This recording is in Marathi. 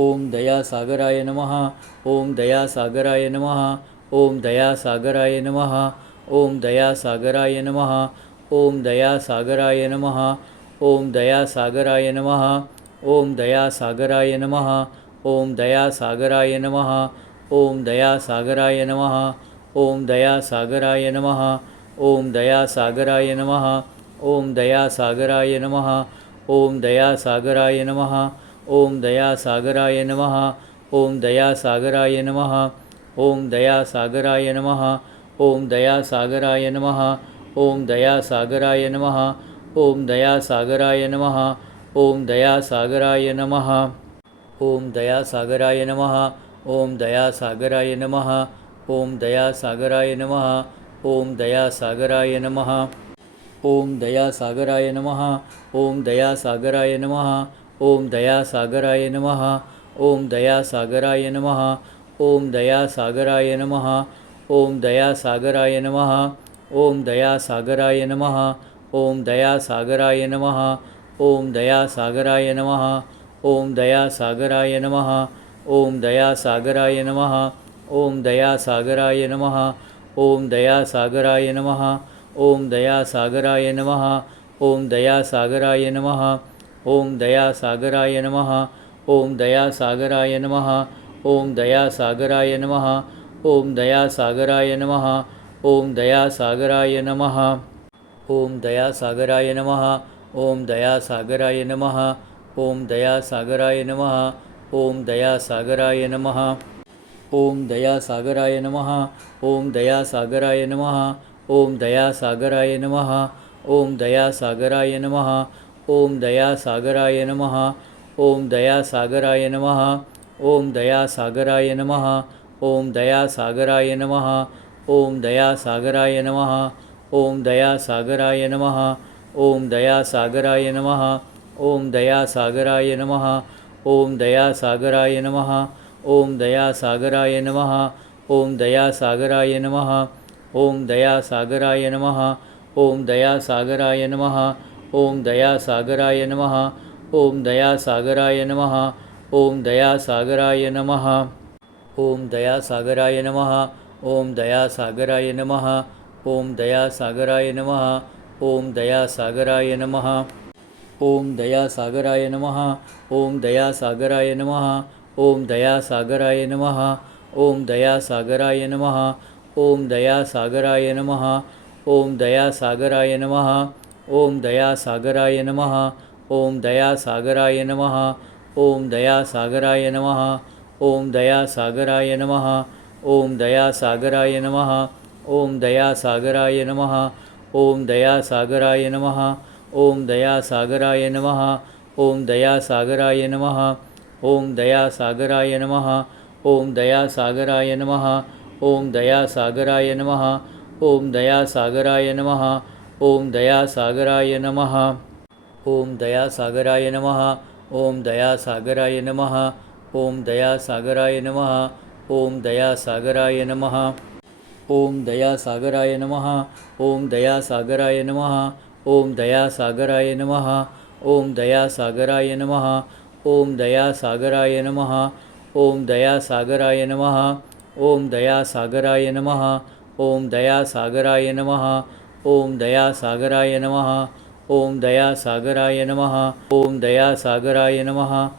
ओम दयासागराय नमः ओम दयासागराय नमः ओम दयासागराय नमः ओम दयासागराय नमः ओम दयासागराय नमः ओम दयासागराय नमः ओम दयासागराय नमः ओम दयासागराय नमः ओम दयासागराय नमः ओम दयासागराय नमः ओम दयासागराय नमः ओम दयासागराय नमः ओम दयासागराय नमः ओम दयासागराय नमः ओम दयासागराय नमः ओम दयासागराय नमः ओम दयासागराय नमः ओम दयासागराय नमः ओम दयासागराय नमः ओम दयासागराय नमः ओम दयासागराय नमः ओम दयासागराय नमः ओम दयासागराय नमः ओम दयासागराय नमः ओम दयासागराय नमः ओम दयासागराय नमः ओम दयासागराय नमः ओम दयासागराय नमः ओम दयासागराय नमः ओम दयासागराय नमः ओम दयासागराय नमः ओम दयासागराय नमः ओम दयासागराय नमः ओम दयासागराय नमः ओम दयासागराय नमः ओम दयासागराय नमः ओम दयासागराय नमः ओम दयासागराय नमः ओम दयासागराय नमः ओम दयासागराय नमः ओम दयासागराय नमः ओम दयासागराय नमः ओम दयासागराय नमः ओम दयासागराय नमः ओम दयासागराय नमः ओम दयासागराय नमः ओम दयासागराय नमः ओम दयासागराय नमः ओम दयासागराय नमः ओम दयासागराय नमः ओम दयासागराय नमः ओम दयासागराय नमः ओम दयासागराय नमः ओम दयासागराय नमः ओम दयासागराय नमः ओम दयासागराय नमः ओम दयासागराय नमः ओम दयासागराय नमः ओम दयासागराय नमः ओम दयासागराय नमः ओम दयासागराय नमः ओम दयासागराय नमः ओम दयासागराय नमः ओम दयासागराय नमः ओम दयासागराय नमः ओम दयासागराय नमः ओम दयासागराय नमः ओम दयासागराय नमः ओम दयासागराय नमः ओम दयासागराय नमः ओम दयासागराय नमः ओम दयासागराय नमः ओम दयासागराय नमः ओम दयासागराय नमः ओम दयासागराय नमः ओम दयासागराय नमः ओम दयासागराय नमः ओम दयासागराय नमः ओम दयासागराय नमः ओम दयासागराय नमः ओम दयासागराय नमः ओम दयासागराय नमः ओम दयासागराय नमः ओम दयासागराय नमः ओम दयासागराय नमः ओम दयासागराय नमः ओम दयासागराय नमः ओम दयासागराय नमः ओम दयासागराय नमः ओम दयासागराय नमः ओम दयासागराय नमः ओम दयासागराय नमः ओम दयासागराय नमः ओम दयासागराय नमः ओम दयासागराय नमः ओम दयासागराय नमः ओम दयासागराय नमः ओम दयासागराय नमः ओम दयासागराय नमः ओम दयासागराय नमः ओम दयासागराय नमः ओम दयासागराय नमः ओम दयासागराय नमः ओम दयासागराय नमः ओम दयासागराय नमः। ओम दयासागराय नमः। ओम दयासागराय नमः।